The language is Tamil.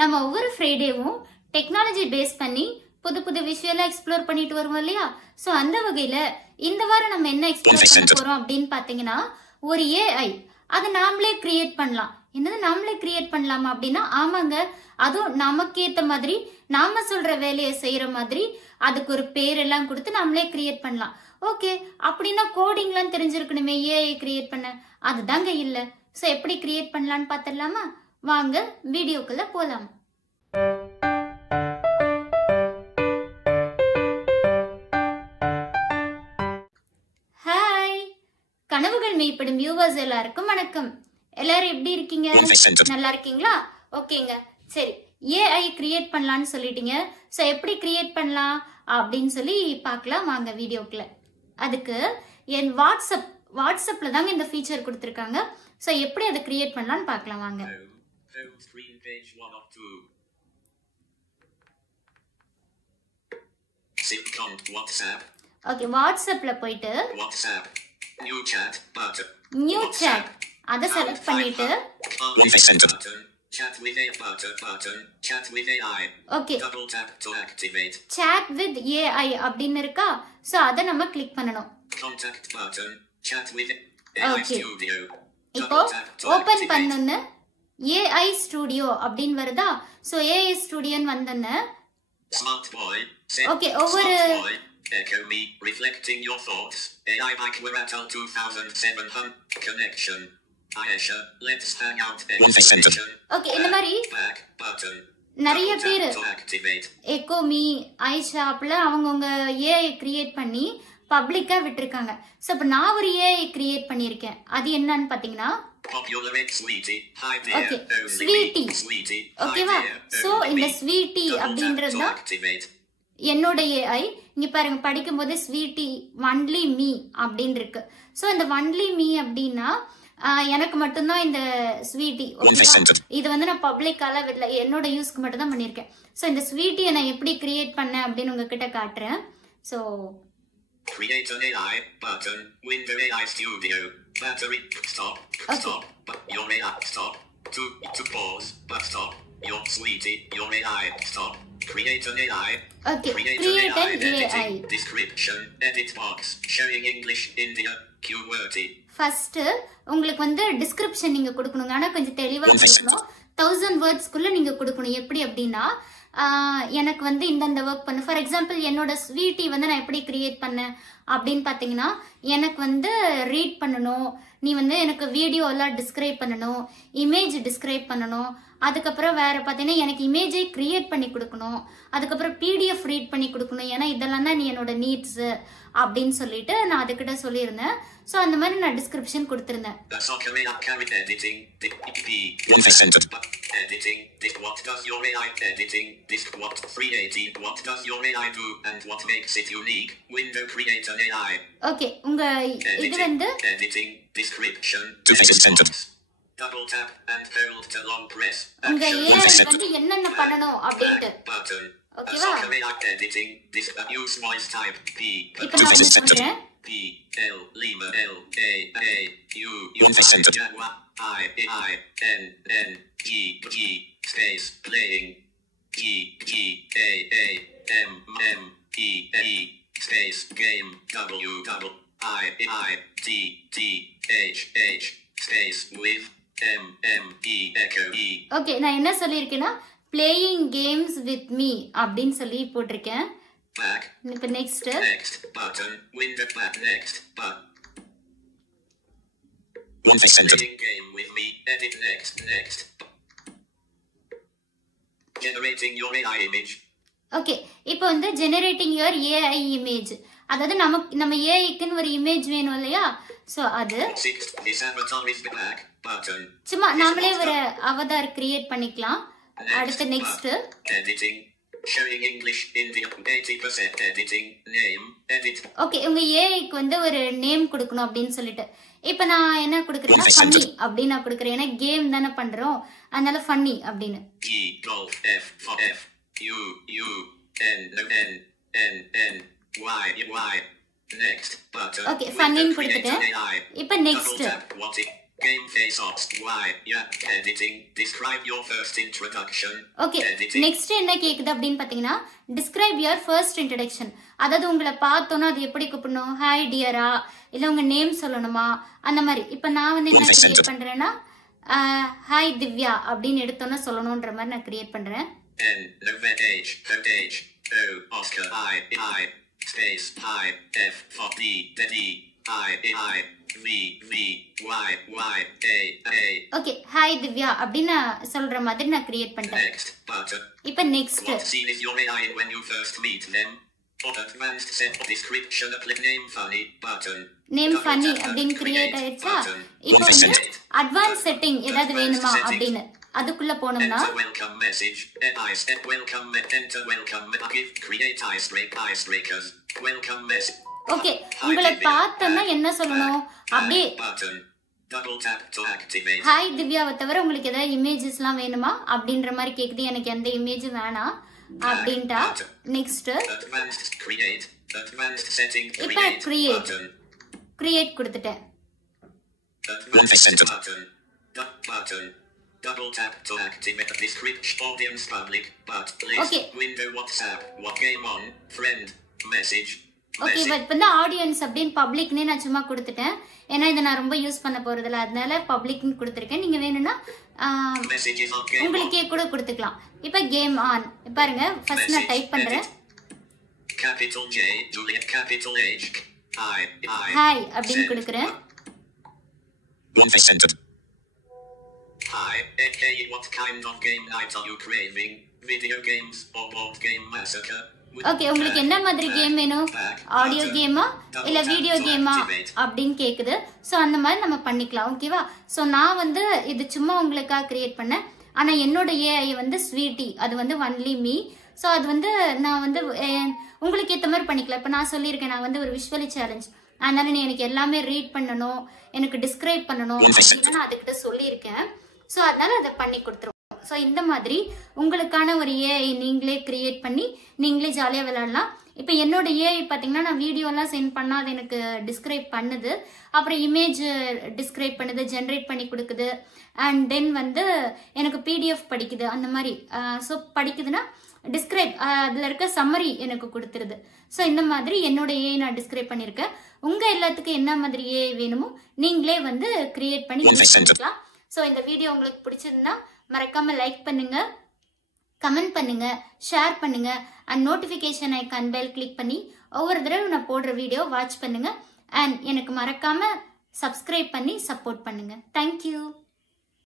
நம்ம ஒவ்வொரு ஃப்ரைடேவும் டெக்னாலஜி பேஸ் பண்ணி புது புது விஷயம்லாம் எக்ஸ்ப்ளோர் பண்ணிட்டு வருவோம் இல்லையா? சோ அந்த வகையில இந்த வாரம் நம்ம என்ன எக்ஸ்ப்ளோர் பண்ண போறோம் அப்படின்னு பாத்தீங்கன்னா, ஒரு ஏஐ அதை நாமளே கிரியேட் பண்ணலாம். என்னது நாமளே கிரியேட் பண்ணலாமா அப்படின்னா, ஆமாங்க. அதுவும் நமக்கு ஏத்த மாதிரி நாம சொல்ற வேலையை செய்யற மாதிரி அதுக்கு ஒரு பேர் எல்லாம் கொடுத்து நாமளே கிரியேட் பண்ணலாம். ஓகே, அப்படின்னா கோடிங்லாம் தெரிஞ்சிருக்கணுமே ஏஐ கிரியேட் பண்ண. அதுதாங்க இல்ல. சோ எப்படி கிரியேட் பண்ணலாம்னு பாத்திரலாமா? வாங்க வீடியோக்குள்ள போலாம். ஹாய், கனவுகள் மெய்ப்படும் வியூவர்ஸ் எல்லாருக்கும் வணக்கம். எல்லாரும் எப்படி இருக்கீங்க? நல்லா இருக்கீங்களா? ஓகேங்க. சரி, ஏஐ கிரியேட் பண்ணலாம்னு சொல்லிட்டீங்க. சோ எப்படி கிரியேட் பண்ணலாம் அப்படின்னு சொல்லி பார்க்கலாம் வாங்க வீடியோக்குள்ள. அதுக்கு என் வாட்ஸ்அப்ல தாங்க இந்த ஃபீச்சர் கொடுத்துருக்காங்க. சோ எப்படி அதை கிரியேட் பண்ணலாம்னு பார்க்கலாம் வாங்க. ஓகே, வாட்ஸ்அப்ல போயிட்டு நியூ சாட் அதை செலக்ட் பண்ணிட்டு ஓகே, chat with AI அப்படின்னு இருக்கா? சோ அத நம்ம கிளிக் பண்ணனும். ஓகே, இப்போ ஓபன் பண்ணனும். AI ஸ்டுடியோ அப்படின்னு வருதா? சோ AI ஸ்டுடியோன்னு வந்தனே. ஓகே, ஒவ்வொரு Echo me, reflecting your thoughts. AI back we're at 2700 connection. Aisha, let's hang out. Okay, இந்த மாதிரி நிறைய பேர் எக்கோ மீ, ஆயிஷா அப்படிலாம் அவங்கவுங்க ஏஐ கிரியேட் பண்ணி பப்ளிக்கா விட்டுருக்காங்க. ஸோ இப்போ நான் ஒரு ஏஐ கிரியேட் பண்ணியிருக்கேன். அது என்னன்னு பார்த்தீங்கன்னா ஓகே, ஸ்வீட்டி. ஓகேவா? ஸோ இந்த ஸ்வீட்டி அப்படின்றது தான் என்னோட ஏஐ. இங்க பாருங்க, படிக்கும் போது ஸ்வீட்டி ஒன்லி மீ அப்படின்னு இருக்கு. ஸோ இந்த ஒன்லி மீ அப்படின்னா எனக்கு மட்டும்தான் இந்த ஸ்வீட்டி. இது வந்து நான் பப்ளிக்கால விடல, என்னோட யூஸ்க்கு மட்டும் தான் பண்ணிருக்கேன். சோ இந்த ஸ்வீட்டியை நான் எப்படி கிரியேட் பண்ணேன் அப்படின்னு உங்ககிட்ட காட்டுறேன். So create an AI button, window AI studio, battery, stop, stop, your AI, stop, to pause, but stop, your sweetie, your AI, stop, create an AI, okay, create an AI, editing, description, edit box, showing English, India, QWERTY. First உங்களுக்கு வந்து டிஸ்கிரிப்ஷன் நீங்க கொடுக்கணுங்க. ஆனா கொஞ்சம் தெளிவா கொடுக்கணும். 1000 வேர்ட்ஸ்க்குள்ள நீங்க கொடுக்கணும். எப்படி அப்படின்னா, எனக்கு வந்து இந்த ஒர்க் பண்ணு. ஃபார் எக்ஸாம்பிள் என்னோட ஸ்வீட்டி வந்து நான் எப்படி கிரியேட் பண்ணேன் அப்படின்னு பாத்தீங்கன்னா, எனக்கு வந்து ரீட் பண்ணணும், நீ வந்து எனக்கு வீடியோ எல்லாம் டிஸ்கிரைப் பண்ணணும், இமேஜ் டிஸ்கிரைப் பண்ணணும், அதுக்கப்புறம் வேற பாத்தீங்கன்னா எனக்கு இமேஜை கிரியேட் பண்ணி கொடுக்கணும், அதுக்கப்புறம் பிடிஎஃப் ரீட் பண்ணி கொடுக்கணும். ஏன்னா இதெல்லாம் தான் நீ என்னோட நீட்ஸ் அப்படின்னு சொல்லிட்டு நான் அதுக்கிட்ட சொல்லியிருந்தேன். சோ அந்த மாதிரி நான் description கொடுத்திருந்தேன். What does your AI editing? This what 380? What does your AI do and what makes it unique? Window create an AI. Okay, உங்க இது வந்து editing description. Double tap and hold to long press. உங்க AI வந்து என்னென்ன பண்ணனும் அப்படிட்டு. ஓகேவா? Editing this use voice type P. இப்போ நான் சொல்றேன். P L Lima L A A U U I N N G G space playing G G A A M M E E space game W double I T T H H space with M M E echo E. Okay, நான் என்ன சொல்லிருக்கேன்னா playing games with me அப்படின்னு சொல்லி போட்டிருக்கேன். Back. இப்போ next button window back next but playing game with me edit next generating your AI image. Okay, இப்போ வந்து generating your AI image, அதாவது நம்ம ஏஐக்குன்னு ஒரு இமேஜ் வேணும் இல்லையா? சோ அது சும்மா நாமளே ஒரு அவதார் கிரியேட் பண்ணிக்கலாம். அடுத்து next editing showing English India 80% editing name edit. Okay, உங்க ஏஐக்கு வந்து ஒரு நேம் கொடுக்கணும் அப்படின்னு சொல்லிட்டு இப்போ நான் என்ன கொடுக்குறேன்னா ஃபன்னி அப்படின்னு நான் கொடுக்குறேன். ஏன்னா கேம் தானே பண்றோம், அதனால ஃபன்னி அப்படின்னு. E golf F for F U U N N N N Y Y next button. ஓகே, ஃபன்னின்னு கொடுத்துட்டேன். இப்போ next Game face off. Why? Yeah. Editing. Describe your first introduction. Okay, Editing. Next என்ன கேக்குது அப்படின்னு பாத்தீங்கன்னா டிஸ்கிரைப் யுவர் ஃபர்ஸ்ட் இன்ட்ரடக்ஷன். அதாவது உங்களை பார்த்தோன்னா அது எப்படி கூப்பிடணும், ஹாய் டியரா, இல்ல உங்க நேம் சொல்லணுமா, அந்த மாதிரி. இப்ப நான் வந்து என்ன கிரியேட் பண்றேன்னா ஹாய் திவ்யா அப்படின்னு எடுத்தோன்னா சொல்லணும்ன்ற மாதிரி நான் கிரியேட் பண்றேன். N. Age. O. Oscar. I. Space. I. F. For D. D. I. V. Y. A. Okay, hi Divya அப்படின்னு நான் சொல்ற மாதிரி நான் கிரியேட் பண்றேன். Next button. இப்ப next What scene is your AI when you first meet them? Or advanced set description apply name funny button. Name funny அப்படின்னு கிரியேட் ஆயிடுச்சா? இப்போ வந்து அட்வான்ஸ் செட்டிங் ஏதாவது வேணுமா அப்படின்னு அதுக்குள்ள போனோம்னா Enter welcome message. Welcome. Enter welcome. Give create icebreakers. Welcome message. Okay, உங்களை பார்த்தோம்னா என்ன சொல்லணும், அப்படியே Button. Double tap to activate. Hi திவ்யாவை தவிர உங்களுக்கு ஏதாவது இமேஜஸ்லாம் வேணுமா அப்படின்ற மாதிரி கேக்குது. எனக்கு எந்த இமேஜும் வேணாம் அப்படின்ட்டா next Advanced create. Advanced setting இப்ப create. கிரியேட் கொடுத்துட்டேன். Advanced button. Button. Double tap to activate description audience public but list Okay. window WhatsApp what game on friend message. Okay, இப்போ வந்து ஆடியன்ஸ் அப்படின்னு பப்ளிக்னே நான் சும்மா கொடுத்துட்டேன். ஏன்னா இதை நான் ரொம்ப யூஸ் பண்ண போறதில்ல, அதனால பப்ளிக்னு கொடுத்துருக்கேன். நீங்க வேணும்னா Messages on game on. உங்களுக்கே கூட கொடுத்துக்கலாம். இப்போ கேம் ஆன் பாருங்க. ஃபர்ஸ்ட் நான் டைப் பண்றேன் Capital J Juliet capital H I hi அப்படின்னு கொடுக்குறேன். Hi, aka what kind of game night are you craving? Video games or board game massacre? Okay, உங்களுக்கு என்ன மாதிரி கேம் வேணும், ஆடியோ கேமா இல்ல வீடியோ கேமா அப்படின்னு கேக்குது. ஸோ அந்த மாதிரி நம்ம பண்ணிக்கலாம். ஓகேவா? ஸோ நான் வந்து இது சும்மா உங்களுக்காக கிரியேட் பண்ணேன். ஆனா என்னோட ஏஐ வந்து ஸ்வீட்டி, அது வந்து ஒன்லி மீ. ஸோ அது வந்து நான் வந்து உங்களுக்கு ஏற்ற மாதிரி பண்ணிக்கலாம். இப்போ நான் சொல்லியிருக்கேன் நான் வந்து ஒரு விஷுவலி சேலஞ்ச், அதனால நீ எனக்கு எல்லாமே ரீட் பண்ணணும், எனக்கு டிஸ்கிரைப் பண்ணணும் அப்படின்னு நான் அதுக்கிட்ட சொல்லியிருக்கேன். ஸோ அதனால அதை பண்ணி கொடுத்துருவோம். ஸோ இந்த மாதிரி உங்களுக்கான ஒரு ஏஐ நீங்களே கிரியேட் பண்ணி நீங்களே ஜாலியாக விளையாடலாம். இப்போ என்னோட ஏஐ பார்த்தீங்கன்னா நான் வீடியோலாம் சென்ட் பண்ணால் அது எனக்கு டிஸ்கிரைப் பண்ணுது, அப்புறம் இமேஜ் டிஸ்கிரைப் பண்ணுது, ஜென்ரேட் பண்ணி கொடுக்குது, அண்ட் தென் வந்து எனக்கு பிடிஎஃப் படிக்குது. அந்த மாதிரி ஸோ படிக்குதுன்னா டிஸ்கிரைப் அதில் இருக்க சம்மரி எனக்கு கொடுத்துருது. ஸோ இந்த மாதிரி என்னோட ஏஐ நான் டிஸ்கிரைப் பண்ணியிருக்கேன். உங்கள் எல்லாத்துக்கும் என்ன மாதிரி ஏஐ வேணுமோ நீங்களே வந்து கிரியேட் பண்ணி யூஸ் பண்ணிக்கலாம். ஸோ இந்த வீடியோ உங்களுக்கு பிடிச்சிருந்தா மறக்காம லைக் பண்ணுங்க, கமெண்ட் பண்ணுங்க, ஷேர் பண்ணுங்க, and notification icon bell click பண்ணி ஒவ்வொரு தடவை நான் போடுற வீடியோ வாட்ச் பண்ணுங்க. அண்ட் எனக்கு மறக்காம சப்ஸ்கிரைப் பண்ணி சப்போர்ட் பண்ணுங்க. தேங்க்யூ.